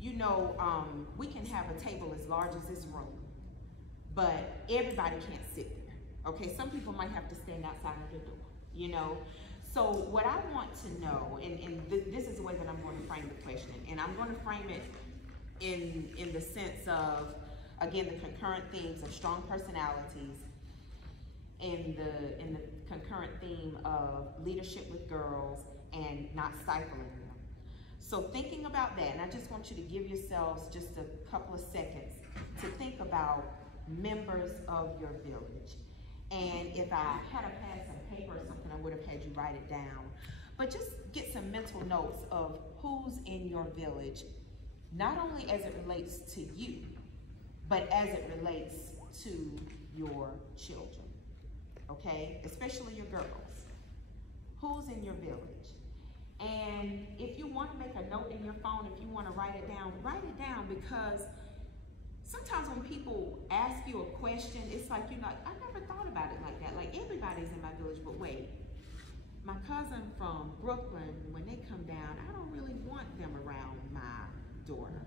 You know, we can have a table as large as this room, but everybody can't sit there. Okay, some people might have to stand outside of the door, you know. So what I want to know, and this is the way that I'm going to frame the question, and I'm going to frame it in the sense of, again, the concurrent themes of strong personalities, in the concurrent theme of leadership with girls and not stifling them. So thinking about that, and I just want you to give yourselves just a couple of seconds to think about members of your village. And if I had a pad, some paper or something, I would have had you write it down. But just get some mental notes of who's in your village, not only as it relates to you, but as it relates to your children, okay? Especially your girls. Who's in your village? And if you want to make a note in your phone, if you want to write it down, because sometimes when people ask you a question, it's like, you know, I never thought about it like that. Like, everybody's in my village, but wait, my cousin from Brooklyn, when they come down, I don't really want them around my daughter.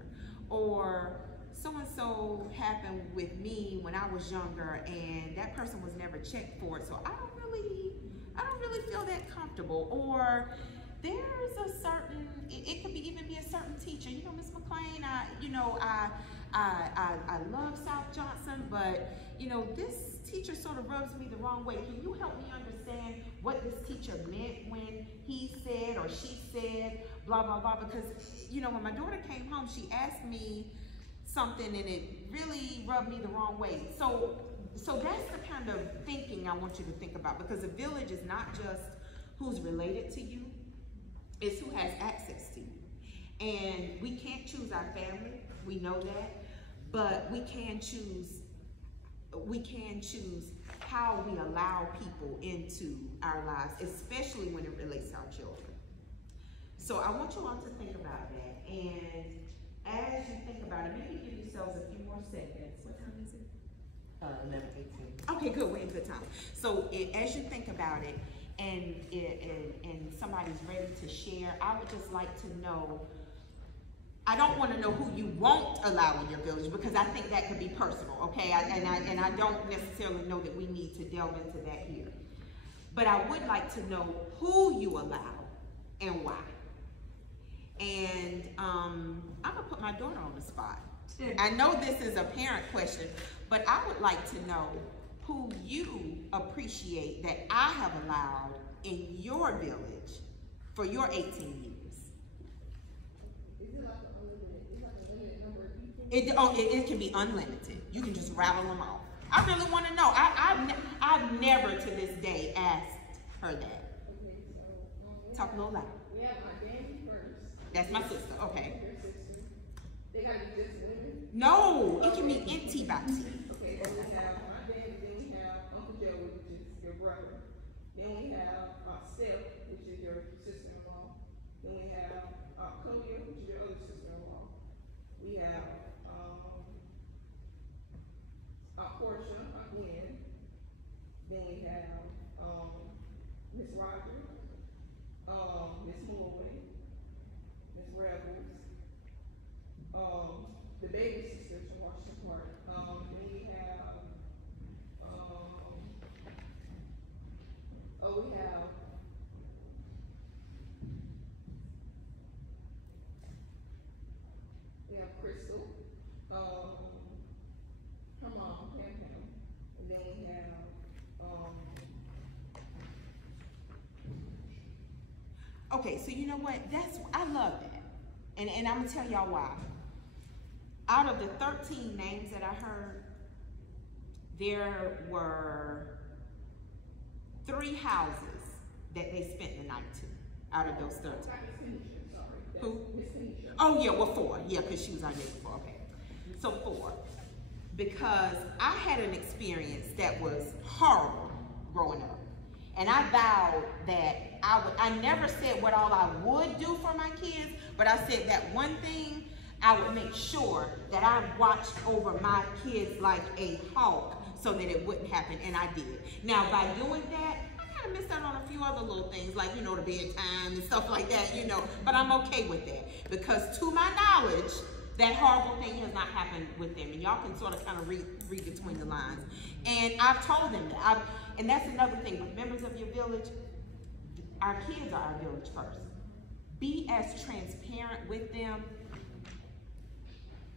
Or so-and-so happened with me when I was younger and that person was never checked for it, so I don't really feel that comfortable. Or there's a certain, it could even be a certain teacher, you know, Miss McLean, I love South Johnson, but you know, this teacher sort of rubs me the wrong way. Can you help me understand what this teacher meant when he said or she said blah, blah, blah? Because, you know, when my daughter came home, she asked me something and it really rubbed me the wrong way. So that's the kind of thinking I want you to think about, because a village is not just who's related to you, it's who has access to you. And we can't choose our family, we know that, but we can choose how we allow people into our lives, especially when it relates to our children. So I want you all to think about that, and as you think about it, maybe give yourselves a few more seconds. What time is it? 11:18. Okay, good, we're in good time. So as you think about it, and somebody's ready to share, I would just like to know, I don't want to know who you won't allow in your village, because I think that could be personal, okay? And I don't necessarily know that we need to delve into that here. But I would like to know who you allow and why. And I'm gonna put my daughter on the spot. I know this is a parent question, but I would like to know who you appreciate that I have allowed in your village for your 18 years. Is it like a limited number of people? It can be unlimited. You can just rattle them off. I really want to know. I've never to this day asked her that. Okay, so, Talk a little loud. we have my daddy first. That's my sister, okay. Her sister. They gotta be just women. No, it can be anti-bacti. Okay, so we have my daddy, then we have Uncle Joey, which is your brother. Then we have Steph, which is your sister-in-law. Then we have Koya, which is your other sister-in-law. We have Portia, Gwen. Then we have Miss Rogers, Miss Morley, Miss Rebels, the baby sisters from Washington Park. Then we have we have Crystal, her mom, Pam, and then we have Okay, so you know what? I love that. And I'm gonna tell y'all why. Out of the 13 names that I heard, there were 3 houses that they spent the night to, out of those 13. Who? Oh yeah, well 4, yeah, because she was our day before, okay. So 4, because I had an experience that was horrible growing up. And I vowed that I never said what all I would do for my kids, but I said that one thing, I would make sure that I watched over my kids like a hawk so that it wouldn't happen, and I did. Now, by doing that, I kind of missed out on a few other little things, like, you know, the bedtime and stuff like that, you know, but I'm okay with that, because to my knowledge, that horrible thing has not happened with them, and y'all can sort of kind of read between the lines. And I've told them that. And that's another thing, with members of your village, our kids are our village first. Be as transparent with them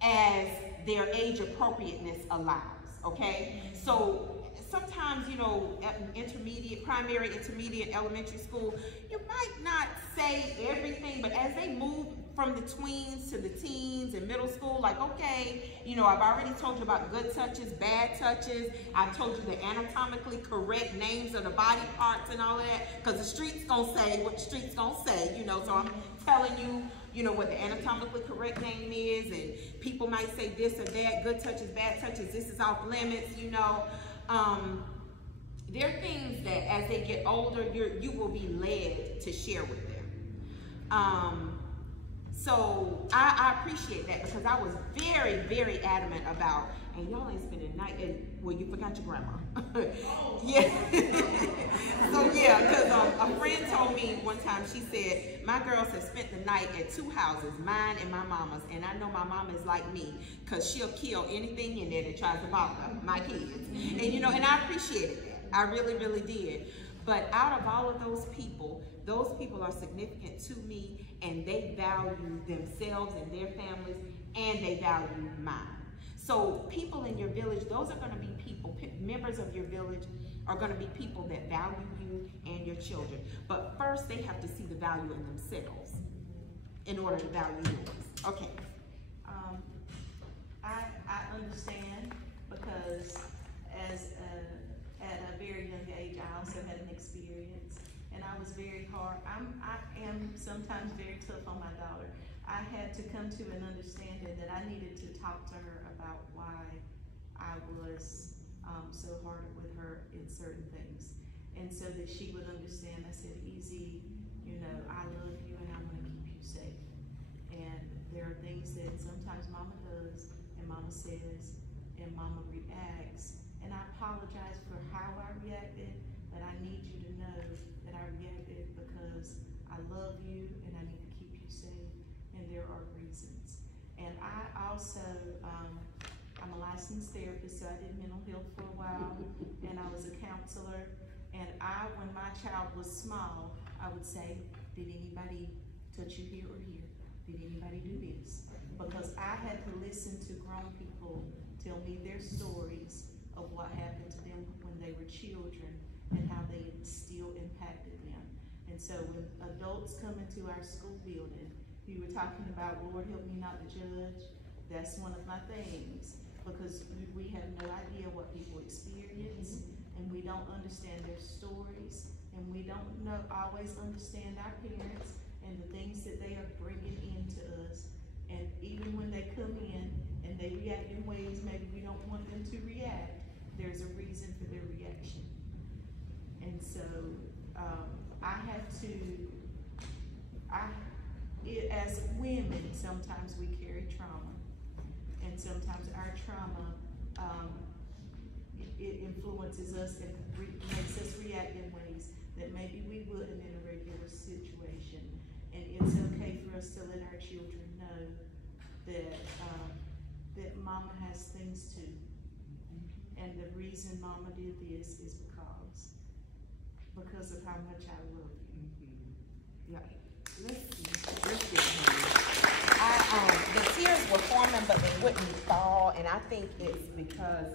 as their age appropriateness allows, okay? So sometimes, you know, at primary, intermediate, elementary school, you might not say everything, but as they move from the tweens to the teens and middle school, like, okay, you know, I've already told you about good touches, bad touches. I've told you the anatomically correct names of the body parts and all of that, because the street's gonna say what the street's gonna say, you know, so I'm telling you, you know, what the anatomically correct name is, and people might say this or that, good touches, bad touches, this is off limits, you know. There are things that as they get older, you will be led to share with them. So I appreciate that, because I was very, very adamant about, and y'all ain't spending the night, and, well, you forgot your grandma. Yeah. So yeah, because a friend told me one time, she said, my girls have spent the night at 2 houses, mine and my mama's, and I know my mama is like me, because she'll kill anything in there that tries to bother my kids. And you know, and I appreciated that. I really, really did. But out of all of those people are significant to me, and they value themselves and their families, and they value mine. So people in your village, those are gonna be people, members of your village are gonna be people that value you and your children. But first, they have to see the value in themselves in order to value yours. Okay. I understand, because at a very young age, I also had an experience, and I was very hard. I am sometimes very tough on my daughter. I had to come to an understanding that I needed to talk to her about why I was so hard with her in certain things, and so that she would understand. I said, "Easy, you know, I love you and I want to keep you safe. And there are things that sometimes Mama does, and Mama says, and Mama reacts. And I apologize for how I reacted, but I need you to know that I reacted because I love you and I need to keep you safe, and there are reasons." And I also, I'm a licensed therapist, so I did mental health for a while, and I was a counselor. And when my child was small, I would say, "Did anybody touch you here or here? Did anybody do this?" Because I had to listen to grown people tell me their stories of what happened to them when they were children and how they still impacted them. And so when adults come into our school building, we were talking about, Lord, help me not to judge. That's one of my things, because we have no idea what people experience, and we don't understand their stories, and we don't always understand our parents and the things that they are bringing into us. And even when they come in and they react in ways maybe we don't want them to react, there's a reason for their reaction. And so as women, sometimes we carry trauma, and sometimes our trauma, it influences us and makes us react in ways that maybe we wouldn't in a regular situation. And it's okay for us to let our children know that that Mama has things too. And the reason Mama did this is because of how much I love you. Yeah. Let's get the tears were forming, but they wouldn't fall, and I think it's because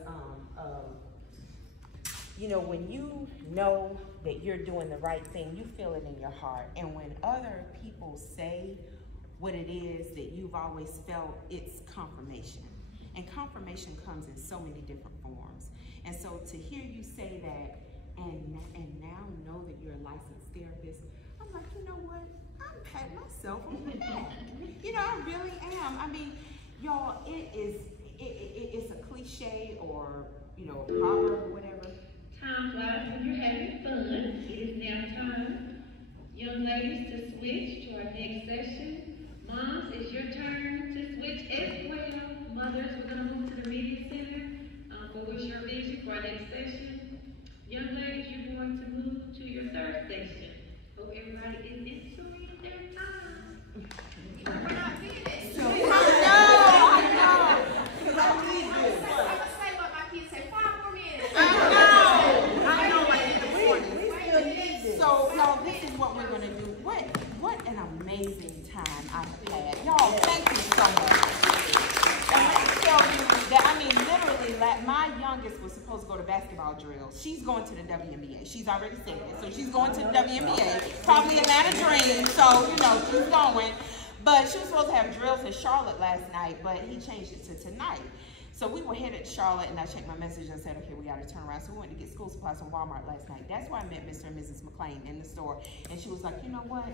you know, when you know that you're doing the right thing, you feel it in your heart. And when other people say what it is that you've always felt, it's confirmation. And confirmation comes in so many different forms. And so to hear you say that, and now know that you're a licensed therapist, I'm like, you know what? I'm patting myself on the back. You know, I really am. I mean, y'all, it's a cliche or, you know, a proverb or whatever. Time flies when you're having fun. It is now time, young ladies, to switch to our next session. Moms, it's your turn to switch as well. Mothers, we're going to move to the media center for What's Your Vision for our next session. Young ladies, you're going to move to your third station. Hope everybody is enjoying their time. We're not finished. I know. Because I need this. I'm going to say what my kids say. 5 more minutes. I know. So, no, this is what we're going to do. What an amazing time I've had. Y'all, thank you so much. And let me tell you that, I mean, literally, my youngest was supposed to go to basketball drills. She's going to the WNBA. She's already said it. So she's going to the WNBA. Probably Atlanta Dream. So, you know, she's going. But she was supposed to have drills in Charlotte last night, but he changed it to tonight. So we were headed to Charlotte, and I checked my message and said, okay, we gotta turn around. So we went to get school supplies from Walmart last night. That's why I met Mr. and Mrs. McLean in the store. And she was like, you know what?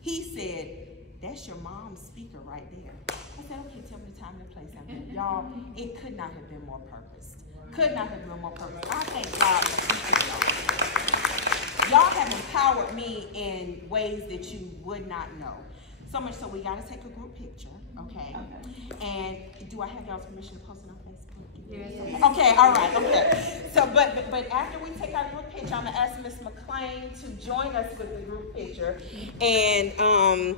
He said, that's your mom's speaker right there. I said, okay, tell me the time and the place. I mean, y'all, it could not have been more purposed. Could not have been more purposed. I thank God for each of y'all. Y'all have empowered me in ways that you would not know. So much so we gotta take a group picture, okay? And do I have y'all's permission to post it on Facebook? Yes. Okay, all right, okay. So, but after we take our group picture, I'm gonna ask Ms. McLean to join us with the group picture. And